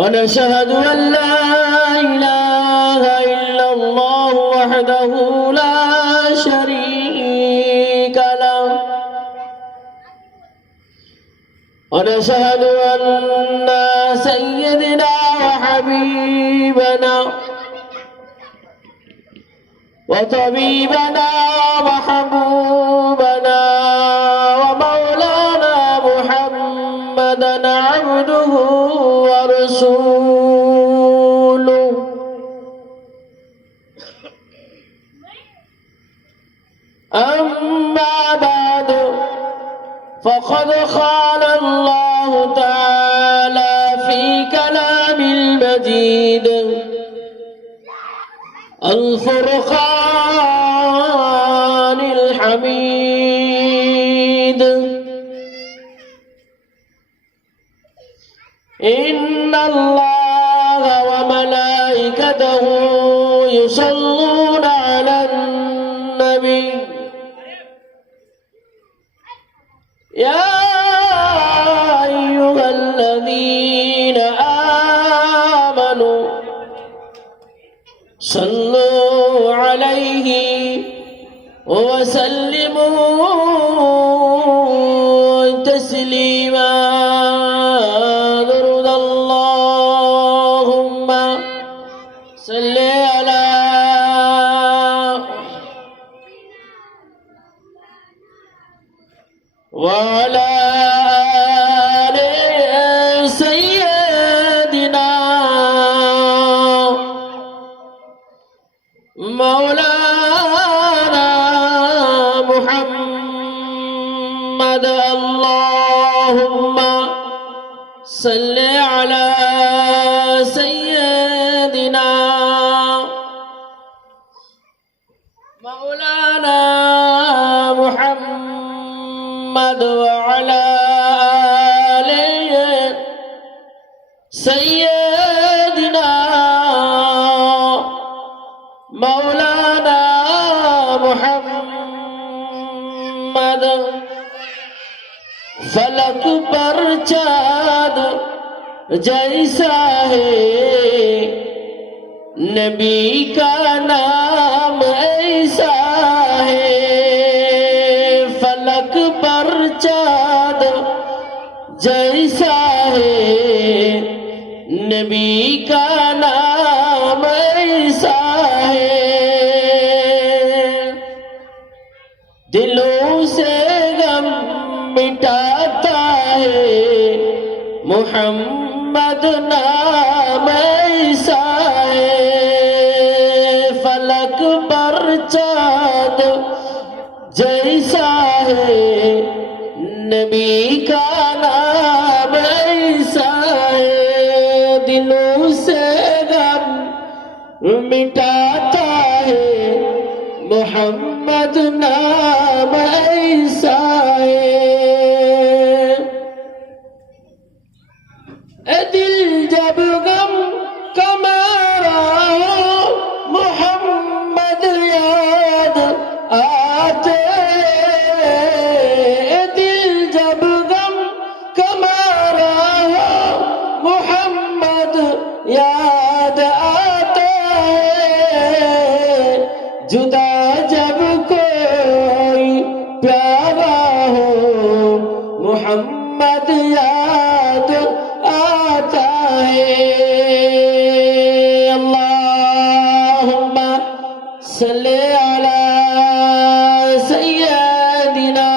ونشهد أن لا إله إلا الله وحده لا شريك له ونشهد أن سيدنا وحبيبنا وطبيبنا ومحبوبنا ومولانا محمدا عبده ورسوله أما بعد فقد قال الله تعالى في كلام المجيد الفرقان الحميد إن الله وملائكته يصلون على النبي يا أيها الذين آمنوا صلوا عليه وسلموا تسليما درود اللهم صل على وعلى آل سيدنا مولانا محمد اللهم صل على سيدنا مولانا محمد وعلى آل سيدنا مولانا محمد फलक पर चाँद जैसा है नबी का नाम ऐसा है फलक पर चाँद जैसा है नबी का नाम ऐसा है दिलों से गम मिटाता है मोहम्मद नाम ऐसा है फलक पर चाँद जैसा है नबी का नाम ऐसा है दिलों से गम मिटाता है मोहम्मद नाम ऐसा है दिल जब गम कमारा मोहम्मद याद आते दिल जब गम कमारा मोहम्मद याद आता है जुदा जब कोई प्यारा हो मोहम्मद याद आता है अल्लाहुम्मा सल्ली अला सय्यदिना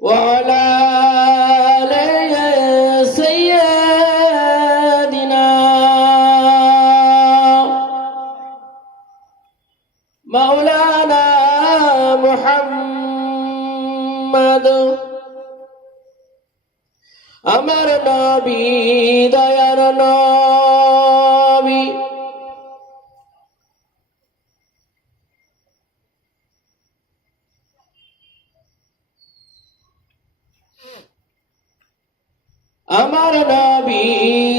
व अला आलि सय्यदिना मौलाना मुहम्मद আমার নবী দয়ার নবী আমার নবী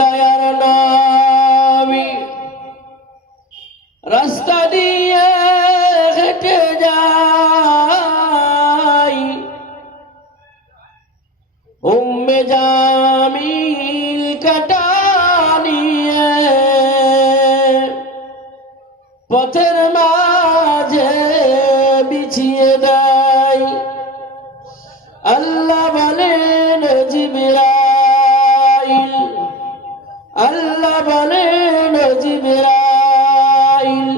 দয়ার নবী রাস্তা দিয়ে হেঁটে যায় পথের মাঝে বিছিয়ে দেয়। আল্লাহ বলেন জিবরাইল, আল্লাহ বলেন জিবরাইল,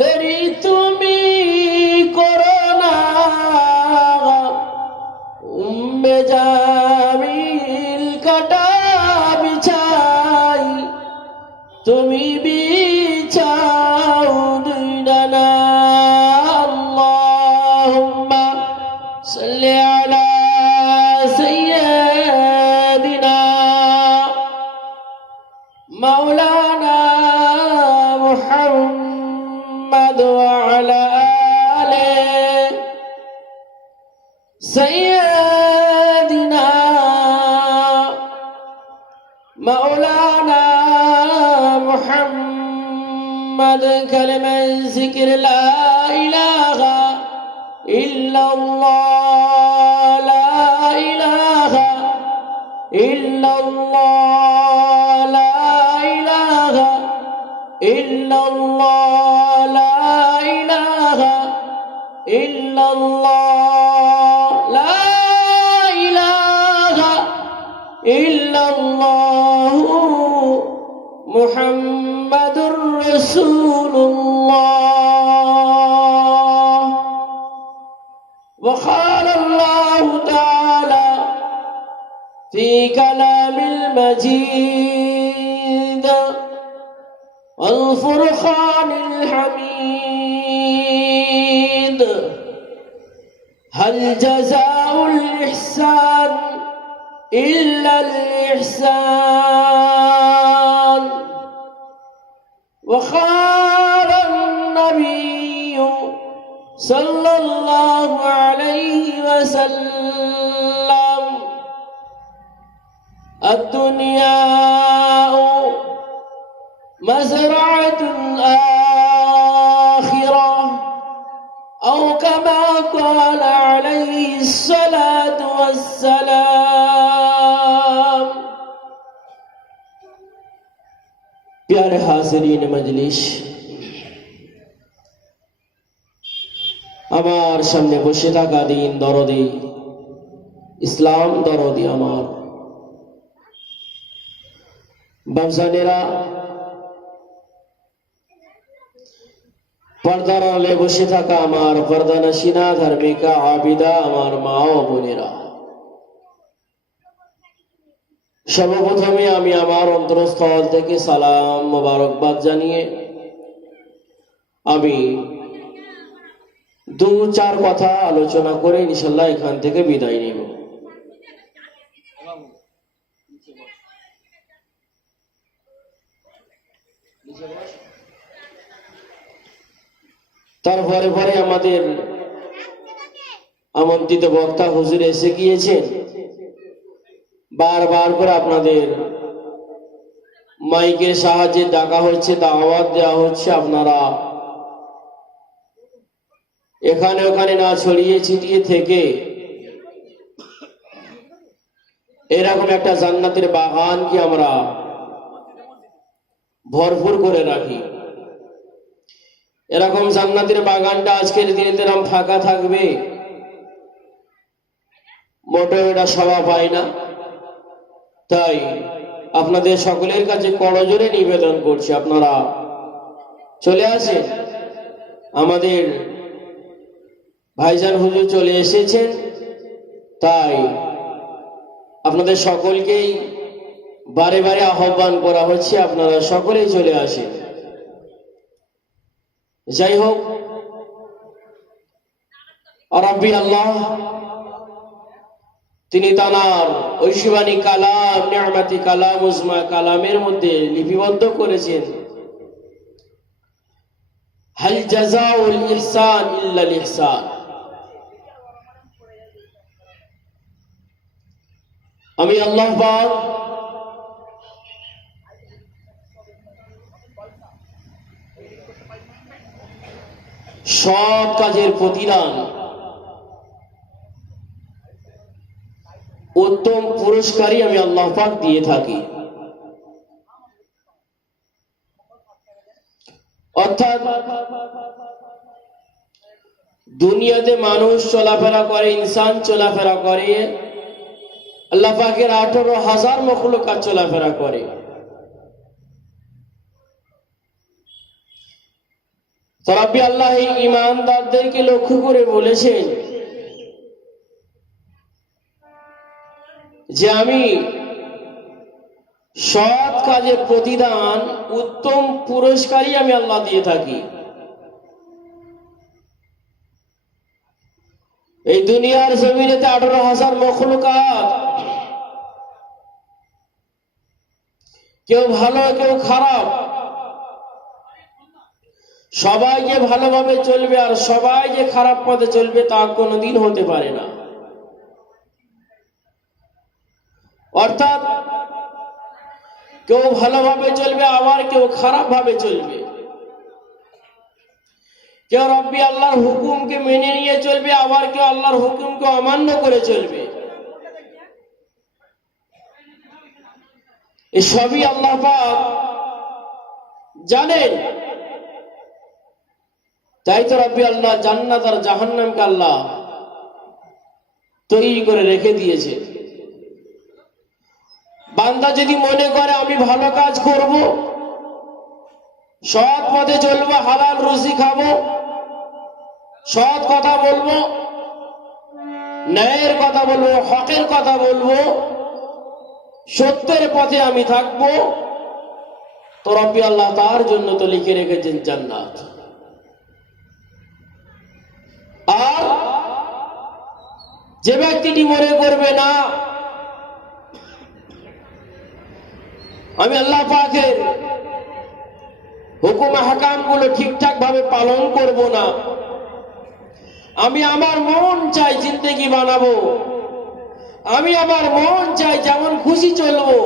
দেরি তুমি করো না, উম্মে জামিল কাটা বিছাই, তুমি বিছাও দুই ডানা। আল্লাহুম্মা সাল্লি আলা সাইয়্যিদিনা মাওলানা মুহাম্মদ ওয়া আলা আলি সাইয়্যিদিনা মাওলানা মুহাম্মদ। কালিমা জিকির লা ইলাহা ইল্লাল্লাহ, লা ইলাহা ইল্লাল্লাহ, লা ইলাহা ইল্লাল্লাহ, লা ইলাহা ইল্লাল্লাহ, লা ইলাহা ইল্লাল্লাহ মুহাম্মাদুর রাসূলুল্লাহ। وقال الله تعالى في كلام المجيد والفرقان الحميد: هل جزاء الإحسان إلا الإحسان. وقال النبي صلى الله عليه وسلم: الدنيا مزرعة الآخرة، أو كما قال عليه الصلاة والسلام. प्यारे हाज़रीन मजलिस, আমার সামনে বসে থাকা দিন দরদি, ইসলাম দরদি আমার বাবজানেরা, পর্দার আড়ালে বসে থাকা আমার পর্দানশীনা ধার্মিকা আবিদা আমার মা ও বোনেরা, সর্বপ্রথমে আমি আমার অন্তরস্থল থেকে সালাম মোবারকবাদ জানিয়ে আমি দু চার কথা আলোচনা করে ইনশাআল্লাহ এখান থেকে বিদায় নিব। তারপরে পরে আমাদের আমন্ত্রিত বক্তা হুজুর এসে গিয়েছেন। বারবার করে আপনাদের মাইকের সাহায্যে ডাকা হচ্ছে, দাওয়াত দেওয়া হচ্ছে, আপনারা এখানে ওখানে না ছড়িয়ে ছিটিয়ে থেকে এরকম একটা জান্নাতের বাগানকে আমরা ভরপুর করে রাখি। এরকম জান্নাতের বাগানটা আজকের দিনে তেরাম ফাঁকা থাকবে, মোটেও এটা শোভা পায় না। তাই আপনাদের সকলের কাছে করজোরে নিবেদন করছি, আপনারা চলে আসেন। আমাদের ভাইজান হুজুর চলে এসেছেন, তাই আপনাদের সকলকেই বারে বারে আহ্বান করা হচ্ছে, আপনারা সকলেই চলে আসেন। যাই হোক, রাব্বি আল্লাহ তিনি তানার ঐশীবাণী কালাম, নিয়ামতি কালাম, উজমা কালামের মধ্যে লিপিবদ্ধ করেছেন: হাল জাযাউল ইহসান ইল্লাল ইহসান। আমি আল্লাহ পাক সব কাজের প্রতিদান উত্তম পুরস্কারই আমি আল্লাহ পাক দিয়ে থাকি। অর্থাৎ দুনিয়াতে মানুষ চলাফেরা করে, ইনসান চলাফেরা করে, আল্লাহ পাকের 18,000 মখলুকাত চলাফেরা করে। তো রাব্বি আল্লাহ এই ঈমানদারদেরকে লক্ষ্য করে বলেছেন যে আমি সৎ কাজের প্রতিদান, উত্তম পুরস্কারই আমি আল্লাহ দিয়ে থাকি। এই দুনিয়ার জমিনেতে 18,000 মখলুকাত, কেউ ভালো কেউ খারাপ, সবাই যে ভালোভাবে চলবে আর সবাই যে খারাপ পথে চলবে তা কোনোদিন হতে পারে না। অর্থাৎ কেউ ভালোভাবে চলবে, আবার কেউ খারাপ ভাবে চলবে। কেউ রব্বি আল্লাহর হুকুমকে মেনে নিয়ে চলবে, আবার কেউ আল্লাহর হুকুমকে অমান্য করে চলবে। এই সবই আল্লাহ পাক জানেন। তাই তো রব্বি আল্লাহ জান্নাত আর জাহান্নামকে আল্লাহ তৈরি করে রেখে দিয়েছে। বান্দা যদি মনে করে আমি ভালো কাজ করব, সৎ পথে চলবো, হালাল রুজি খাবো, সৎ কথা বলবো, ন্যায়ের কথা বলবো, হকের কথা বলবো, সত্যের পথে আমি থাকবো, তো রব্বি আল্লাহ তার জন্য তো লিখে রেখেছেন জান্নাত। আর যে ব্যক্তিটি মনে করবে না আমি আল্লাহ পাকের হুকুম হাকাম গুলো ঠিকঠাক ভাবে পালন করব না, আমি আমার মন চাই জিন্দেগি বানাবো, আমি আমার মন চাই যেমন খুশি চলবো,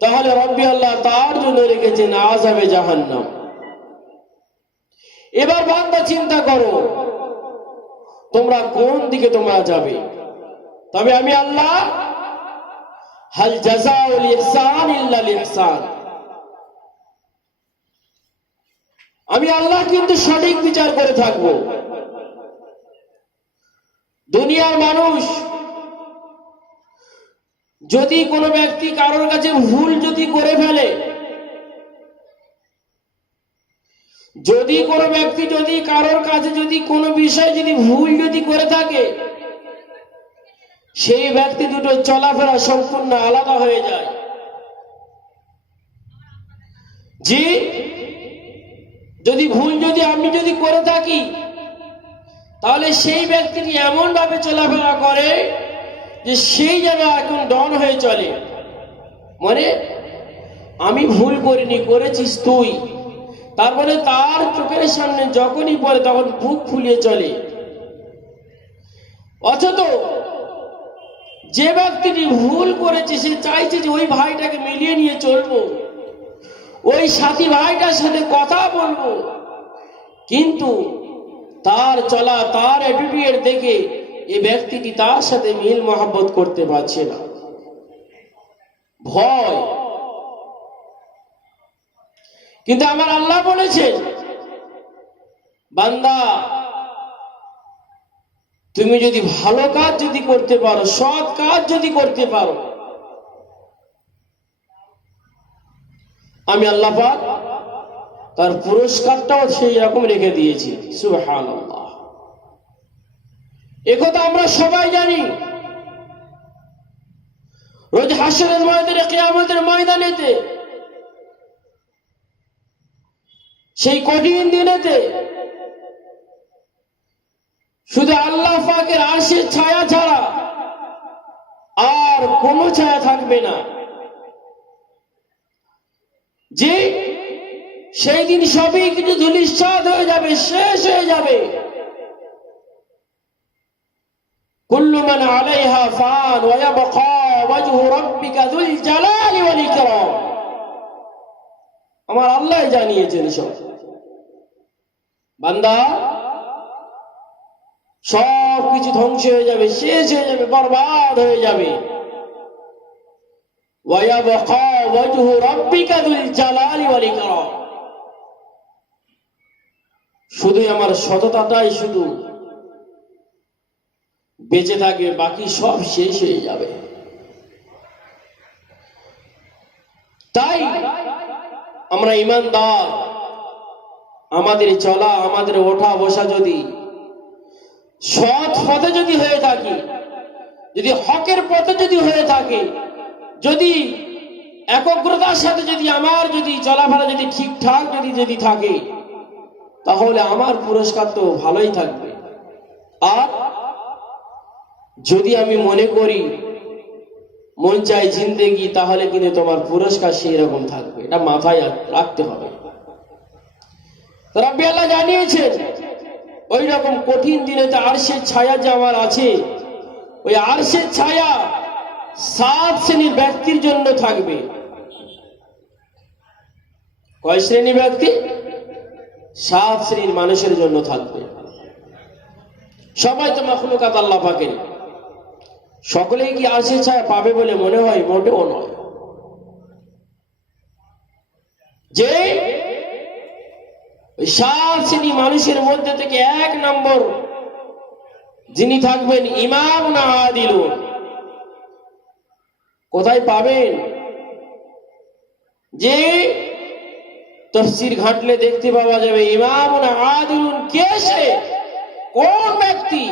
তাহলে রব্বি আল্লাহ তার জন্য রেখেছেন আযাবে জাহান্নাম। এবার বান্দা চিন্তা করো তোমরা কোন দিকে তোমরা যাবে। তবে আমি আল্লাহ হাল জাযাউল ইহসান ইল্লাল ইহসান, আমি আল্লাহ কিন্তু সঠিক বিচার করে থাকবো। দুনিয়ার মানুষ যদি কোনো ব্যক্তি কারোর কাছে ভুল যদি করে ফেলে, যদি কোনো ব্যক্তি যদি কারোর কাছে যদি কোনো বিষয় যদি ভুল যদি করে থাকে, সেই ব্যক্তি দুটো চলাফেরা সম্পূর্ণ আলাদা হয়ে যায়। জি, যদি ভুল যদি আমি যদি করে থাকি, তাহলে সেই ব্যক্তিটি এমন ভাবে চলাফেরা করে যে সেই যেন এখন ডন হয়ে চলে, মানে আমি ভুল করিনি, করেছিস তুই। তারপরে তার চোখের সামনে যখনই পড়ে তখন বুক ফুলিয়ে চলে। অথচ যে ব্যক্তিটি ভুল করেছে সে চাইছে যে ওই ভাইটাকে মিলিয়ে নিয়ে চলবো, ওই সাথী ভাইটার সাথে কথা বলবো, কিন্তু তার চলা তার অ্যাটিটিউড দেখে এই ব্যক্তিটি তার সাথে মিল মহব্বত করতে পারছে না, ভয়। কিন্তু আমার আল্লাহ বলেছেন বান্দা তুমি যদি ভালো কাজ যদি করতে পারো, সৎ কাজ যদি করতে পারো, আমি আল্লাহ পাক তার পুরস্কারটাও সেই রকম রেখে দিয়েছি। সুবহানাল্লাহ। একথা আমরা সবাই জানি। রোজ হাসরের ময়দানে, কিয়ামতের ময়দানেতে, সেই কঠিন দিনেতে শুধু আল্লাহ পাকের আরশের ছায়া ছাড়া আর কোনো ছায়া থাকবে না। যে সেই দিন সবই কিছু ধূলিসাৎ হয়ে যাবে, শেষ হয়ে যাবে। কুল্লু মান আলাইহা ফান ওয়া ইয়াবকা ওয়াজহু রাব্বিকা যুল জালালি ওয়াল ইকরাম। আমার আল্লাহ জানিয়েছেন সব। বান্দা সব কিছু ধ্বংস হয়ে যাবে, শেষ হয়ে যাবে, বরবাদ হয়ে যাবে। ওয়া ইয়াবকা ওয়াজহু রাব্বিকা যুল জালালি ওয়াল ইকরাম। শুধুই আমার সততাটাই শুধু বেঁচে থাকবে, বাকি সব শেষ হয়ে যাবে। তাই আমরা ঈমানদার, আমাদের চলা, আমাদের ওঠা বসা যদি সৎ পথে যদি হয়ে থাকে, যদি হকের পথে যদি হয়ে থাকে, যদি একগ্রতার সাথে যদি আমার যদি চলাফেরা যদি ঠিকঠাক যদি থাকে, তাহলে আমার পুরস্কার তো ভালোই থাকবে। আর যদি আমি মনে করি মন চাই জিন্দেগি, তাহলে কিন্তু তোমার পুরস্কার সেই রকম থাকবে। এটা মাথায় রাখতে হবে। রাব্বি আল্লাহ জানিয়েছেন ওই রকম কঠিন দিনে আরশের ছায়া যে আমার আছে, ওই আরশের ছায়া 7 শ্রেণীর ব্যক্তির জন্য থাকবে। কয় শ্রেণীর ব্যক্তি? 7 শ্রেণীর মানুষের জন্য থাকবে। সবাই তো মাখলুকাত আল্লাহ পাকের, সকলেই কি আরশের ছায়া পাবে বলে মনে হয়? মোটেও নয়। যে 7 শ্রেণী মানুষের মধ্যে থেকে 1 নম্বর যিনি থাকবেন ইমামুন আদিলুন। কোথায় পাবেন? যে তাফসীর ঘাটলে দেখতে পাওয়া যাবে ইমামুন আদিলুন কে সে, কোন ব্যক্তি?